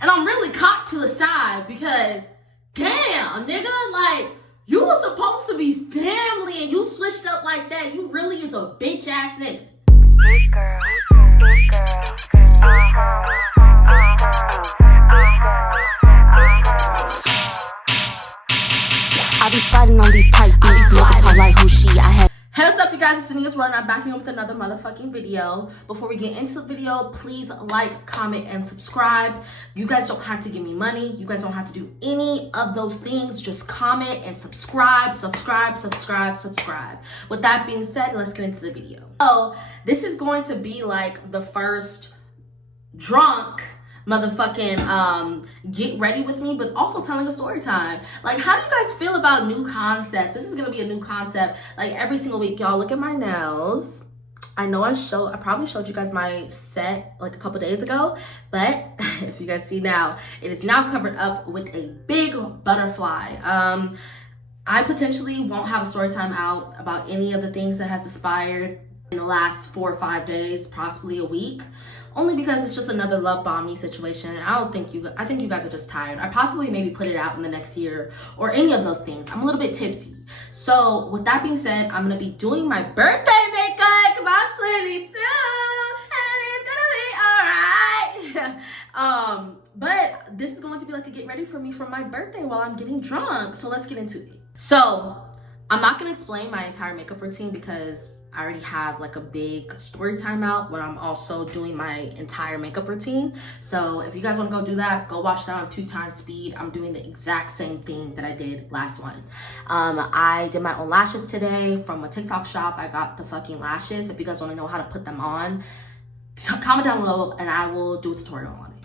And I'm really cocked to the side because, damn, nigga, like, you were supposed to be family and you switched up like that. You really is a bitch ass nigga. This girl, this girl, I be sliding on these tight beats, nigga talk like who she. I had. Hey, what's up, you guys? It's Ania's Run. I'm back here with another motherfucking video. Before we get into the video, please like, comment, and subscribe. You guys don't have to give me money. You guys don't have to do any of those things. Just comment and subscribe. With that being said, let's get into the video. So, this is going to be like the first drunk motherfucking get ready with me, but also telling a story time. Like, how do you guys feel about new concepts? This is gonna be a new concept like every single week. Y'all, look at my nails. I know I probably showed you guys my set like a couple days ago, but if you guys see now, it is now covered up with a big butterfly. I potentially won't have a story time out about any of the things that has inspired in the last 4 or 5 days, possibly a week. Only because it's just another love bombing situation. And I think you guys are just tired. I possibly maybe put it out in the next year or any of those things. I'm a little bit tipsy. So with that being said, I'm gonna be doing my birthday makeup because I'm 22 and it's gonna be alright. But this is going to be like a get ready for me for my birthday while I'm getting drunk. So let's get into it. So I'm not gonna explain my entire makeup routine because I already have like a big story time out where I'm also doing my entire makeup routine. So if you guys want to go do that, go watch that on 2x speed. I'm doing the exact same thing that I did last one. I did my own lashes today from a TikTok shop. I got the fucking lashes. If you guys want to know how to put them on, comment down below and I will do a tutorial on it.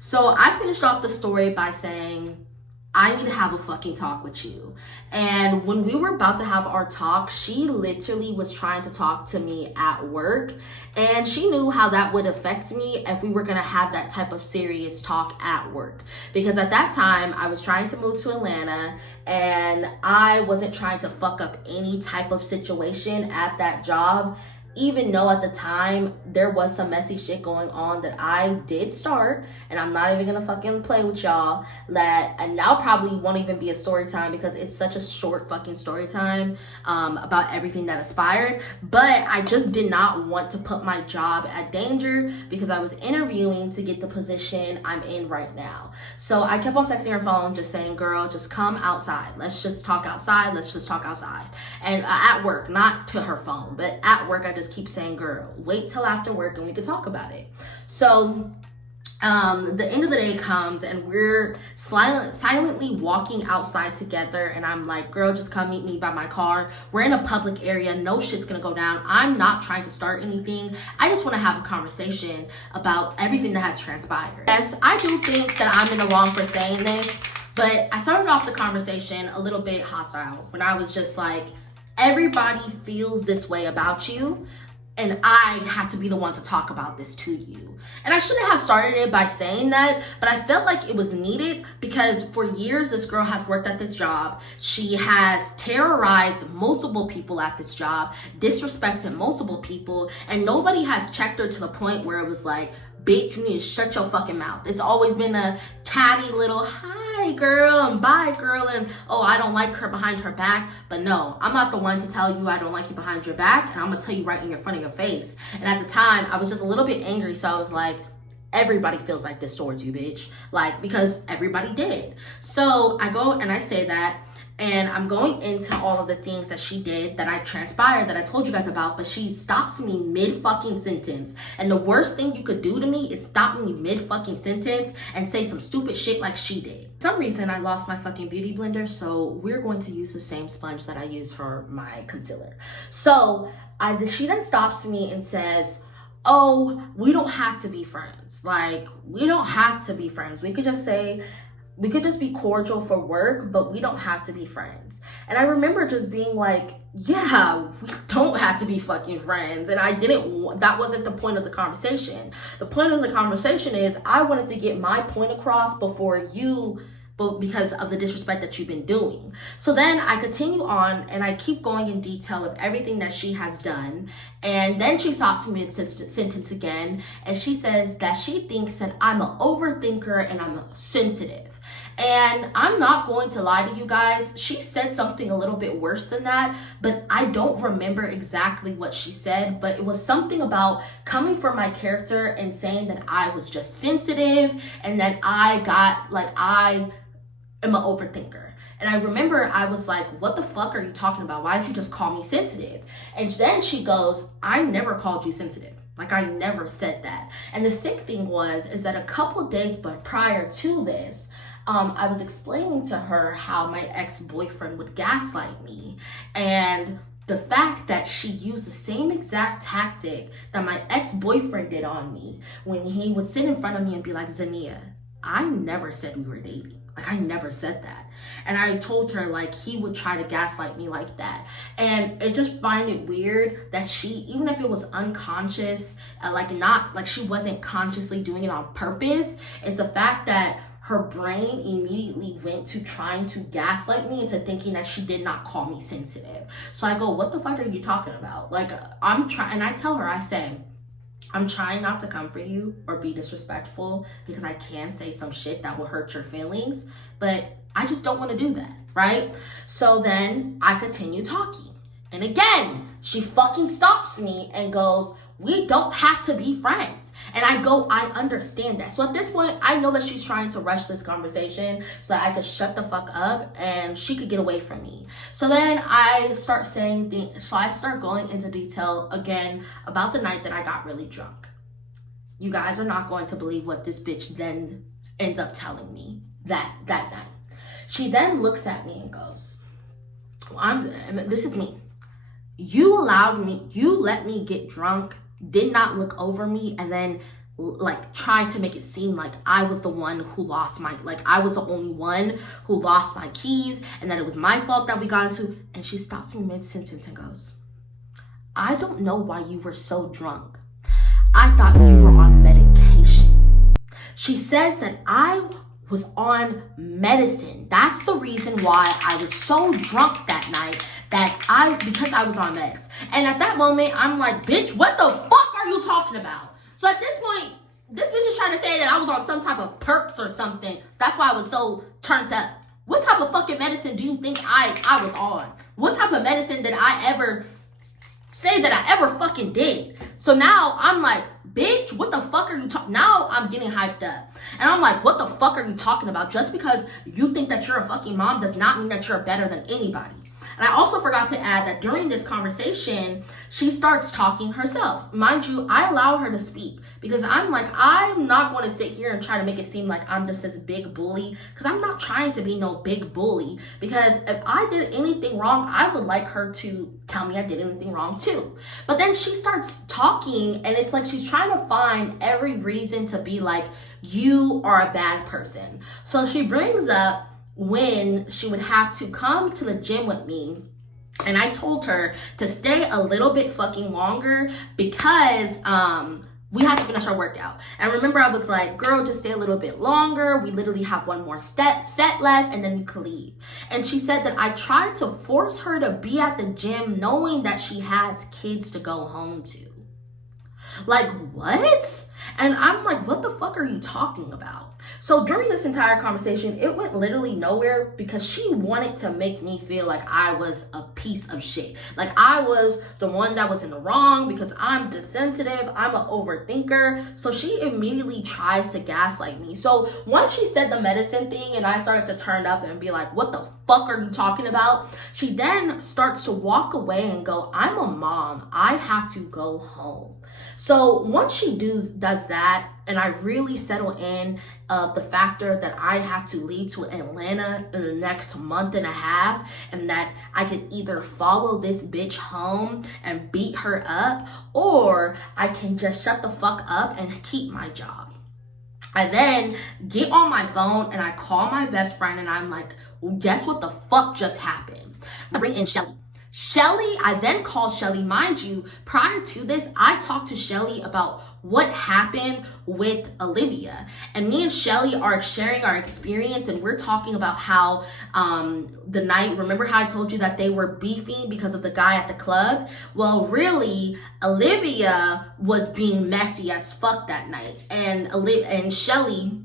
So I finished off the story by saying, I need to have a fucking talk with you. And when we were about to have our talk, she literally was trying to talk to me at work. And she knew how that would affect me if we were gonna have that type of serious talk at work. Because at that time, I was trying to move to Atlanta and I wasn't trying to fuck up any type of situation at that job. Even though at the time there was some messy shit going on that I did start, and I'm not even gonna fucking play with y'all, and now probably won't even be a story time because it's such a short fucking story time about everything that aspired. But I just did not want to put my job at danger because I was interviewing to get the position I'm in right now. So I kept on texting her phone just saying, girl, just come outside. Let's just talk outside. And at work, not to her phone, but at work I just keep saying, girl, wait till after work and we could talk about it. So the end of the day comes and we're silently walking outside together, and I'm like, girl, just come meet me by my car. We're in a public area, no shit's gonna go down. I'm not trying to start anything. I just want to have a conversation about everything that has transpired. Yes, I do think that I'm in the wrong for saying this, but I started off the conversation a little bit hostile when I was just like, everybody feels this way about you, and I had to be the one to talk about this to you. And I shouldn't have started it by saying that, but I felt like it was needed because for years this girl has worked at this job. She has terrorized multiple people at this job, disrespected multiple people, and nobody has checked her to the point where it was like, bitch, you need to shut your fucking mouth. It's always been a catty little hi girl and bye girl and oh, I don't like her behind her back. But no, I'm not the one to tell you I don't like you behind your back, and I'm gonna tell you right in your front of your face. And at the time I was just a little bit angry, so I was like, everybody feels like this towards you, bitch, like, because everybody did. So I go and I say that, and I'm going into all of the things that she did that I transpired that I told you guys about, but she stops me mid fucking sentence. And the worst thing you could do to me is stop me mid fucking sentence and say some stupid shit like she did. For some reason I lost my fucking beauty blender, so we're going to use the same sponge that I use for my concealer. So she then stops me and says, oh, we don't have to be friends. Like, we don't have to be friends. We could just be cordial for work, but we don't have to be friends. And I remember just being like, yeah, we don't have to be fucking friends. And that wasn't the point of the conversation. The point of the conversation is I wanted to get my point across before because of the disrespect that you've been doing. So then I continue on and I keep going in detail of everything that she has done. And then she stops me mid-sentence again. And she says that she thinks that I'm an overthinker and I'm sensitive. And I'm not going to lie to you guys. She said something a little bit worse than that, but I don't remember exactly what she said. But it was something about coming from my character and saying that I was just sensitive and that I am an overthinker. And I remember I was like, what the fuck are you talking about? Why did you just call me sensitive? And then she goes, I never called you sensitive. Like, I never said that. And the sick thing is that a couple days prior to this, I was explaining to her how my ex-boyfriend would gaslight me, and the fact that she used the same exact tactic that my ex-boyfriend did on me when he would sit in front of me and be like, Zania, I never said we were dating. Like, I never said that. And I told her, like, he would try to gaslight me like that. And I just find it weird that she, even if it was unconscious, she wasn't consciously doing it on purpose, it's the fact that her brain immediately went to trying to gaslight me into thinking that she did not call me sensitive. So I go, what the fuck are you talking about? Like, and I tell her, I say, I'm trying not to come for you or be disrespectful because I can say some shit that will hurt your feelings, but I just don't want to do that, right? So then I continue talking. And again, she fucking stops me and goes, we don't have to be friends. And I go, I understand that. So at this point, I know that she's trying to rush this conversation so that I could shut the fuck up and she could get away from me. So then I start saying things. So I start going into detail again about the night that I got really drunk. You guys are not going to believe what this bitch then ends up telling me that night. She then looks at me and goes, this is me. You let me get drunk, did not look over me, and then like tried to make it seem like I was the one who lost I was the only one who lost my keys and that it was my fault that we got into. And she stops me mid-sentence and goes, I don't know why you were so drunk. I thought you were on medication. She says that I was on medicine. That's the reason why I was so drunk that night, because I was on meds. And at that moment, I'm like, bitch, what the fuck are you talking about? So at this point, this bitch is trying to say that I was on some type of perks or something. That's why I was so turned up. What type of fucking medicine do you think I was on? What type of medicine did I ever say that I ever fucking did? So now I'm like, bitch, what the fuck are you talking? Now I'm getting hyped up. And I'm like, what the fuck are you talking about? Just because you think that you're a fucking mom does not mean that you're better than anybody. And I also forgot to add that during this conversation, she starts talking herself. Mind you, I allow her to speak because I'm like, I'm not going to sit here and try to make it seem like I'm just this big bully, because I'm not trying to be no big bully. Because if I did anything wrong, I would like her to tell me I did anything wrong too. But then she starts talking and it's like she's trying to find every reason to be like, you are a bad person. So she brings up when she would have to come to the gym with me, and I told her to stay a little bit fucking longer because we had to finish our workout. And remember, I was like, girl, just stay a little bit longer. We literally have one more set left and then we could leave. And she said that I tried to force her to be at the gym knowing that she has kids to go home to. Like, what? And I'm like, what the fuck are you talking about? So during this entire conversation, it went literally nowhere because she wanted to make me feel like I was a piece of shit. Like I was the one that was in the wrong because I'm desensitive, I'm an overthinker. So she immediately tries to gaslight me. So once she said the medicine thing and I started to turn up and be like, what the fuck are you talking about? She then starts to walk away and go, I'm a mom, I have to go home. So once she does that, and I really settle in the factor that I have to leave to Atlanta in the next month and a half, and that I could either follow this bitch home and beat her up, or I can just shut the fuck up and keep my job. I then get on my phone and I call my best friend and I'm like, well, guess what the fuck just happened? I bring in Shelly. Shelly, I then called Shelly. Mind you, prior to this, I talked to Shelly about what happened with Olivia. And me and Shelly are sharing our experience, and we're talking about how the night, remember how I told you that they were beefing because of the guy at the club? Well, really, Olivia was being messy as fuck that night. And Shelly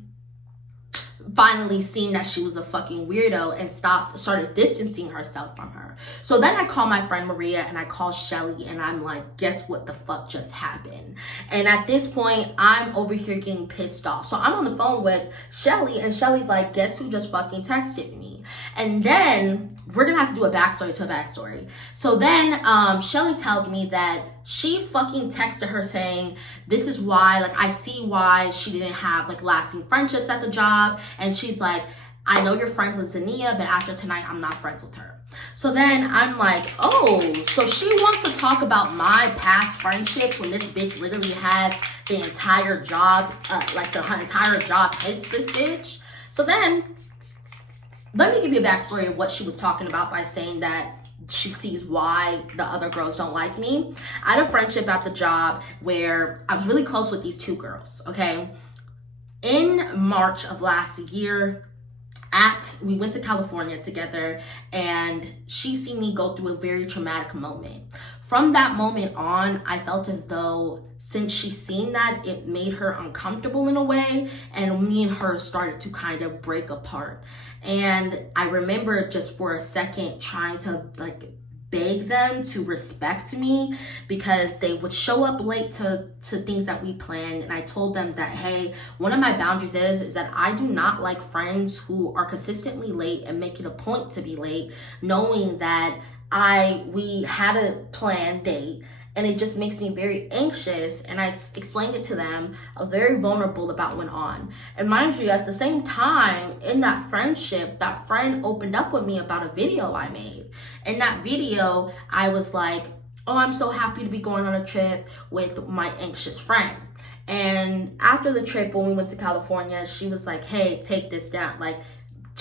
finally seen that she was a fucking weirdo and started distancing herself from her. So then I call my friend Maria and I call Shelly and I'm like, guess what the fuck just happened? And at this point, I'm over here getting pissed off. So I'm on the phone with Shelly and Shelly's like, guess who just fucking texted me? And then we're gonna have to do a backstory to a backstory. So then Shelly tells me that she fucking texted her saying, this is why, like, I see why she didn't have like lasting friendships at the job. And she's like, I know you're friends with Zania, but after tonight, I'm not friends with her. So then I'm like, oh, so she wants to talk about my past friendships when this bitch literally has the entire job, like the entire job hates this bitch. So then let me give you a backstory of what she was talking about by saying that she sees why the other girls don't like me. I had a friendship at the job where I was really close with these two girls, okay? In March of last year, we went to California together, and she seen me go through a very traumatic moment. From that moment on, I felt as though since she seen that, it made her uncomfortable in a way, and me and her started to kind of break apart. And I remember just for a second trying to like beg them to respect me because they would show up late to things that we planned. And I told them that, hey, one of my boundaries is that I do not like friends who are consistently late and make it a point to be late, knowing that we had a planned date. And it just makes me very anxious. And I explained it to them. I was very vulnerable about what went on. And mind you, at the same time, in that friendship, that friend opened up with me about a video I made. In that video, I was like, oh, I'm so happy to be going on a trip with my anxious friend. And after the trip, when we went to California, she was like, hey, take this down. Like,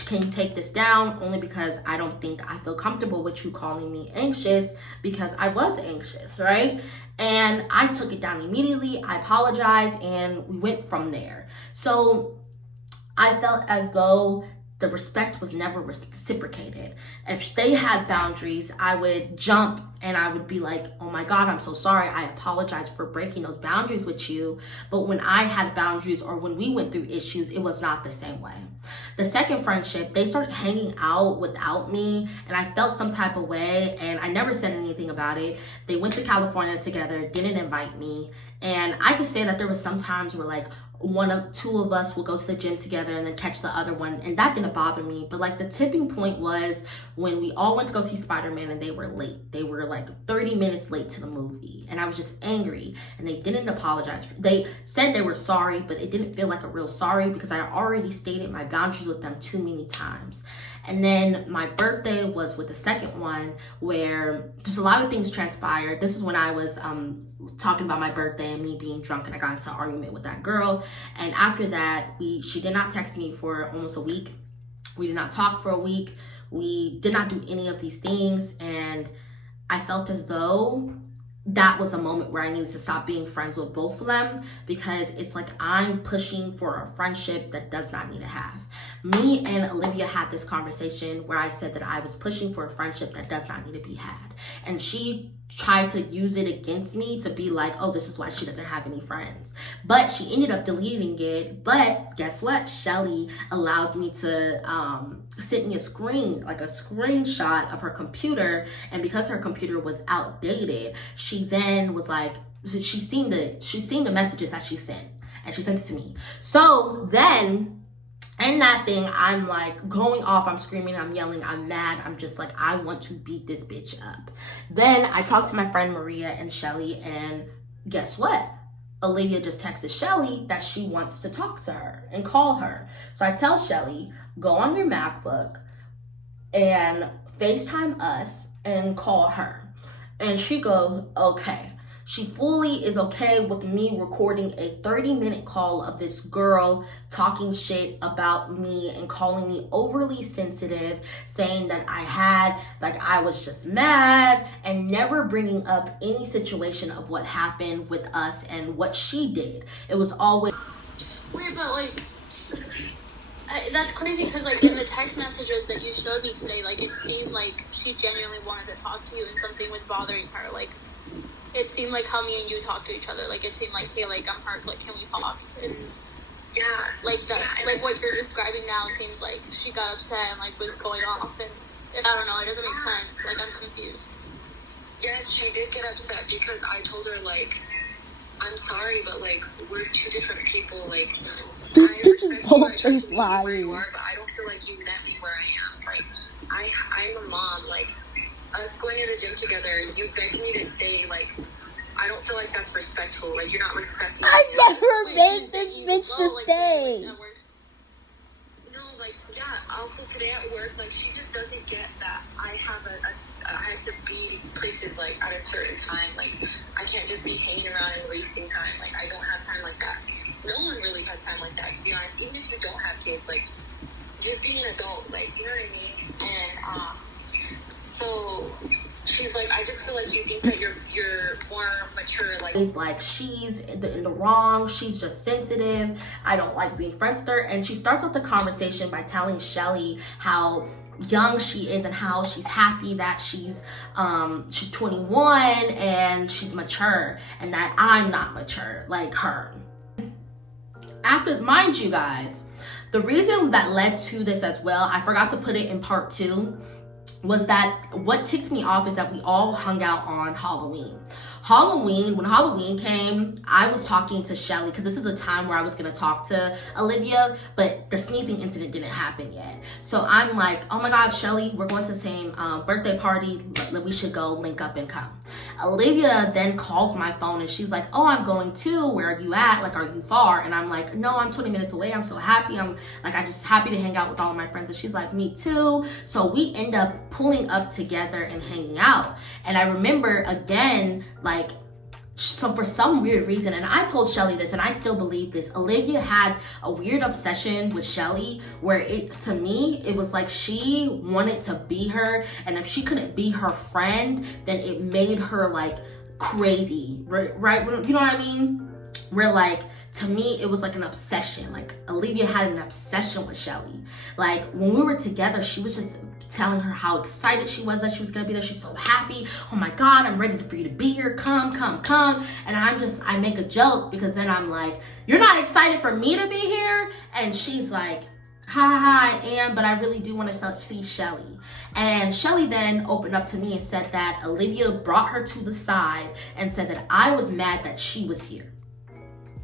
can you take this down? Only because I don't think I feel comfortable with you calling me anxious, because I was anxious, right? And I took it down immediately. I apologized and we went from there. So I felt as though the respect was never reciprocated. If they had boundaries, I would jump and I would be like, oh my God, I'm so sorry. I apologize for breaking those boundaries with you. But when I had boundaries or when we went through issues, it was not the same way. The second friendship, they started hanging out without me and I felt some type of way and I never said anything about it. They went to California together, didn't invite me. And I could say that there was some times where like two of us will go to the gym together and then catch the other one, and that didn't bother me. But like the tipping point was when we all went to go see Spider-Man and they were late. They were like 30 minutes late to the movie and I was just angry and they didn't apologize. They said they were sorry, but it didn't feel like a real sorry because I already stated my boundaries with them too many times. And then my birthday was with the second one where just a lot of things transpired. This is when I was talking about my birthday and me being drunk and I got into an argument with that girl. And after that, she did not text me for almost a week. We did not talk for a week. We did not do any of these things. And I felt as though that was a moment where I needed to stop being friends with both of them, because it's like I'm pushing for a friendship that does not need to have. Me and Olivia had this conversation where I said that I was pushing for a friendship that does not need to be had. And she tried to use it against me to be like, oh, this is why she doesn't have any friends. But she ended up deleting it. But guess what? Shelly allowed me to send me a screenshot of her computer. And because her computer was outdated, she then was like, she seen the messages that she sent and she sent it to me. So then in that thing, I'm like going off, I'm screaming, I'm yelling, I'm mad, I'm just like, I want to beat this bitch up. Then I talked to my friend Maria and Shelly, and guess what? Olivia just texted Shelly that she wants to talk to her and call her. So I tell Shelly, go on your MacBook and FaceTime us and call her. And she goes, okay. She fully is okay with me recording a 30-minute call of this girl talking shit about me and calling me overly sensitive, saying that I was just mad, and never bringing up any situation of what happened with us and what she did. It was always weird, but like, that's crazy because like in the text messages that you showed me today, like it seemed like she genuinely wanted to talk to you and something was bothering her. Like, it seemed like how me and you talk to each other. Like, it seemed like, hey, like, I'm hurt, like, can we talk? And yeah, like that, like what you're describing now seems like she got upset and like was going off, and I don't know, it doesn't make sense. Like, I'm confused. Yes, she did get upset because I told her, like, I'm sorry, but like, we're two different people. Like, This I bitch is respect you, both I trust is you where lying. you are, but I don't feel like you met me where I am. Like, I'm a mom. Like, us going to the gym together, you begged me to stay. Like, I don't feel like that's respectful. Like, you're not respecting me. I never made this bitch to stay. No, like, yeah. Also, today at work, like, she just doesn't get that I have I have to be places, like, at a certain time. Like, I can't just be hanging around and wasting time. Like, I don't have time like that. No one really has time like that, to be honest. Even if you don't have kids, like, just being an adult, like, you know what I mean? And, so she's like, I just feel like you think that you're more mature. like she's in the wrong, she's just sensitive, I don't like being friends with her. And she starts off the conversation by telling Shelly how young she is and how she's happy that she's 21 and she's mature, and that I'm not mature like her. After, mind you guys, the reason that led to this as well, I forgot to put it in part 2, was that what ticked me off is that we all hung out on Halloween. When Halloween came, I was talking to Shelly because this is the time where I was going to talk to Olivia, but the sneezing incident didn't happen yet. So I'm like, oh my God, Shelly, we're going to the same birthday party. We should go link up and come. Olivia then calls my phone and she's like, oh, I'm going too. Where are you at? Like, are you far? And I'm like, no, I'm 20 minutes away. I'm so happy. I'm just happy to hang out with all of my friends. And she's like, me too. So we end up pulling up together and hanging out. And I remember again, like, so for some weird reason, and I told Shelly this and I still believe this, Olivia had a weird obsession with Shelly where to me it was like she wanted to be her, and if she couldn't be her friend, then it made her like crazy, right? You know what I mean? Where like, to me, it was like an obsession. Like, Olivia had an obsession with Shelly. Like, when we were together, she was just telling her how excited she was that she was gonna be there. She's so happy. Oh my God, I'm ready for you to be here. Come. And I make a joke because then I'm like, you're not excited for me to be here? And she's like, hi, I am, but I really do want to see Shelly. And Shelly then opened up to me and said that Olivia brought her to the side and said that I was mad that she was here,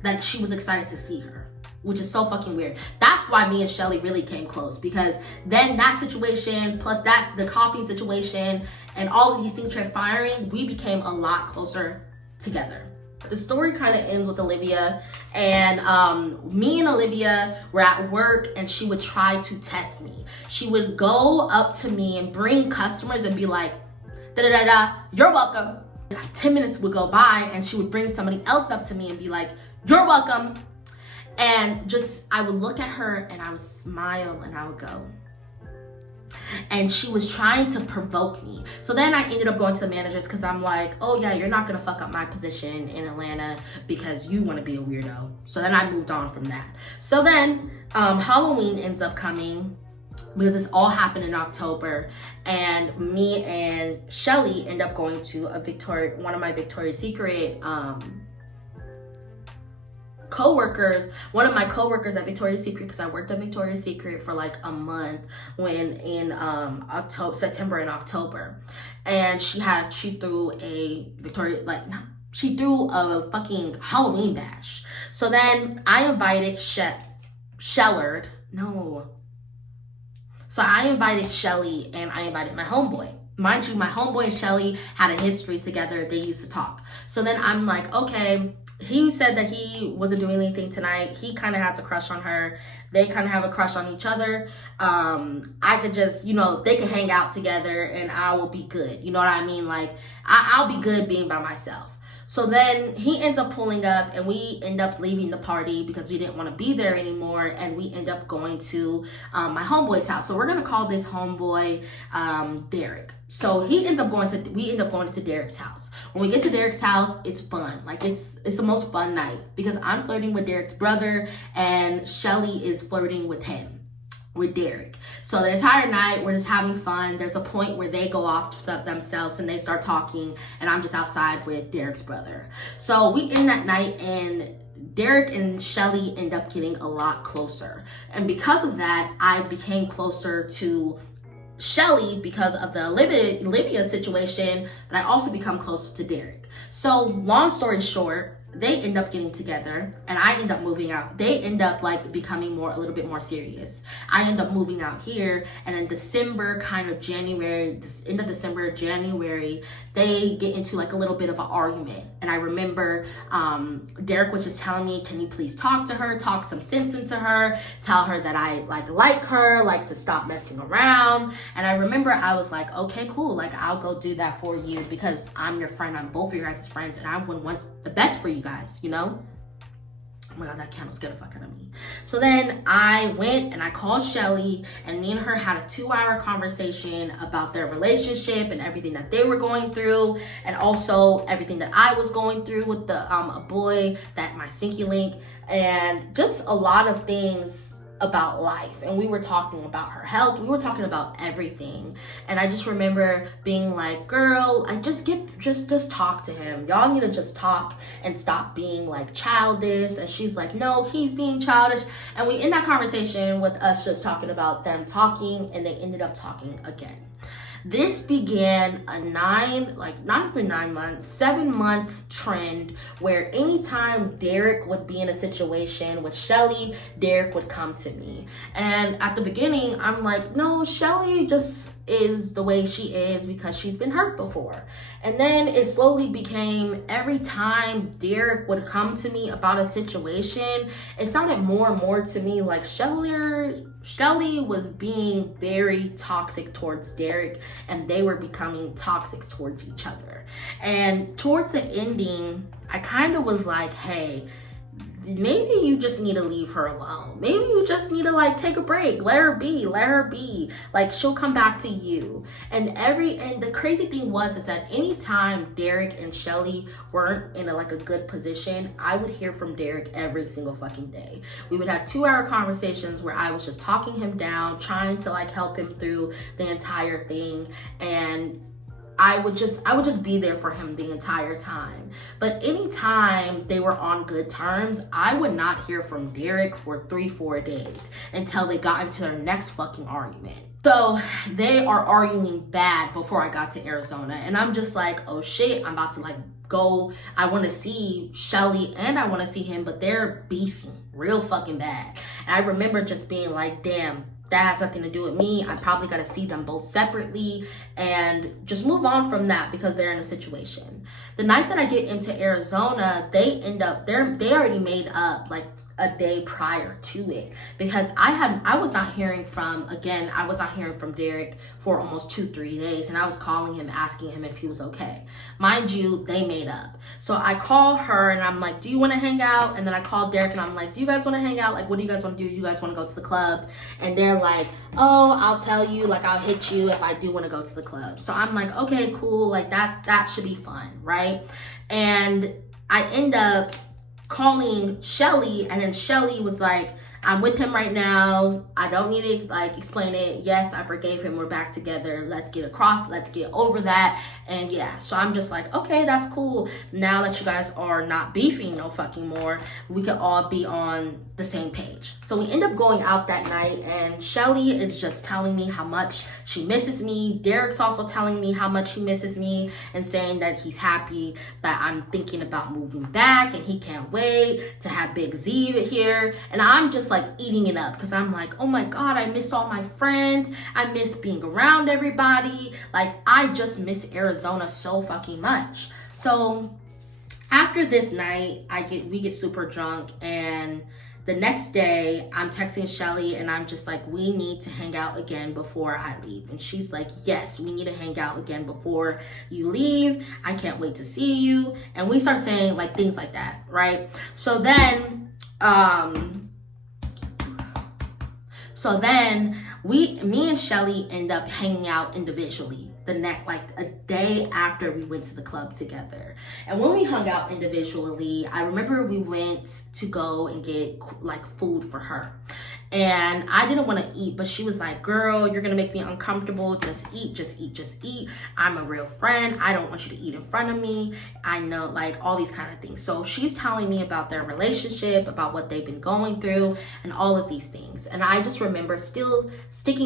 that she was excited to see her, which is so fucking weird. That's why me and Shelly really came close, because then that situation, plus the coffee situation, and all of these things transpiring, we became a lot closer together. The story kind of ends with Olivia, and me and Olivia were at work, and she would try to test me. She would go up to me and bring customers and be like, da-da-da-da, you're welcome. 10 minutes would go by, and she would bring somebody else up to me and be like, you're welcome. And just, I would look at her and I would smile and I would go. And she was trying to provoke me. So then I ended up going to the managers because I'm like, oh yeah, you're not gonna fuck up my position in Atlanta because you wanna be a weirdo. So then I moved on from that. So then Halloween ends up coming, because this all happened in October, and me and Shelly end up going to one of my Victoria's Secret one of my coworkers at Victoria's Secret, because I worked at Victoria's Secret for like a month in September and October, and she threw a she threw a fucking Halloween bash. So then I invited Shelly and I invited my homeboy. Mind you, my homeboy and Shelly had a history together. They used to talk. So then I'm like, okay, he said that he wasn't doing anything tonight. He kind of has a crush on her. They kind of have a crush on each other. I could just, they could hang out together and I will be good. You know what I mean? Like, I'll be good being by myself. So then he ends up pulling up and we end up leaving the party because we didn't want to be there anymore. And we end up going to my homeboy's house. So we're going to call this homeboy Derek. So we end up going to Derek's house. When we get to Derek's house, it's fun. Like it's the most fun night because I'm flirting with Derek's brother and Shelly is flirting with Derek. So the entire night we're just having fun. There's a point where they go off themselves and they start talking and I'm just outside with Derek's brother. So we end that night and Derek and Shelly end up getting a lot closer. And because of that, I became closer to Shelly because of the Olivia situation, but I also become closer to Derek. So long story short, they end up getting together and I end up moving out. They end up like becoming a little bit more serious. I end up moving out here, and in December, kind of January, end of December, January, they get into like a little bit of an argument. And I remember Derek was just telling me, can you please talk to her, talk some sense into her, tell her that I like her, like to stop messing around. And I remember I was like, okay, cool, like I'll go do that for you because I'm your friend, I'm both of your guys' friends, and I would want the best for you guys, you know? Oh my God, that candle scared the fuck out of me. So then I went and I called Shelly, and me and her had a 2-hour conversation about their relationship and everything that they were going through, and also everything that I was going through with the a boy, that my Sinky Link, and just a lot of things about life. And we were talking about her health, we were talking about everything. And I just remember being like, girl, I just talk to him, y'all need to just talk and stop being like childish. And she's like, no, he's being childish. And we end that conversation with us just talking about them talking, and they ended up talking again. This began a 7-month trend where anytime Derek would be in a situation with Shelly, Derek would come to me. And at the beginning, I'm like, no, Shelly just is the way she is because she's been hurt before. And then it slowly became every time Derek would come to me about a situation, it sounded more and more to me like Shelly was being very toxic towards Derek, and they were becoming toxic towards each other. And towards the ending, I kind of was like, hey, maybe you just need to leave her alone. Maybe you just need to like take a break. Let her be. Like she'll come back to you. And the crazy thing is that anytime Derek and Shelly weren't in a good position, I would hear from Derek every single fucking day. We would have 2-hour conversations where I was just talking him down, trying to like help him through the entire thing. And I would just be there for him the entire time. But anytime they were on good terms, I would not hear from Derek for 3-4 days until they got into their next fucking argument. So they are arguing bad before I got to Arizona, and I'm just like, oh shit, I'm about to like go. I want to see Shelly and I want to see him, but they're beefing real fucking bad. And I remember just being like, damn, that has nothing to do with me. I probably got to see them both separately and just move on from that because they're in a situation. The night that I get into Arizona, they already made up like a day prior to it, because I was not hearing from Derek for almost 2-3 days, and I was calling him, asking him if he was okay. Mind you, they made up. So I call her and I'm like, do you want to hang out? And then I call Derek and I'm like, do you guys want to hang out? Like, what do you guys want to do? Do you guys want to go to the club? And they're like, oh, I'll tell you, like, I'll hit you if I do want to go to the club. So I'm like, okay, cool, like that should be fun, right? And I end up calling Shelly, and then Shelly was like, I'm with him right now. I don't need to like explain it. Yes, I forgave him. We're back together. Let's get over that. And yeah, so I'm just like, okay, that's cool. Now that you guys are not beefing no fucking more, we could all be on the same page. So we end up going out that night, and Shelly is just telling me how much she misses me. Derek's also telling me how much he misses me and saying that he's happy that I'm thinking about moving back and he can't wait to have Big Z here. And I'm just like eating it up because I'm like, oh my God, I miss all my friends. I miss being around everybody. Like, I just miss Arizona so fucking much. So after this night, we get super drunk, and the next day, I'm texting Shelly and I'm just like, we need to hang out again before I leave. And she's like, yes, we need to hang out again before you leave. I can't wait to see you. And we start saying like things like that, right? So then me and Shelly end up hanging out individually the next, like a day after we went to the club together. And when we hung out individually, I remember we went to go and get like food for her. And I didn't want to eat, but she was like, girl, you're going to make me uncomfortable. Just eat, just eat, just eat. I'm a real friend. I don't want you to eat in front of me. I know, like, all these kind of things. So she's telling me about their relationship, about what they've been going through, and all of these things. And I just remember still sticking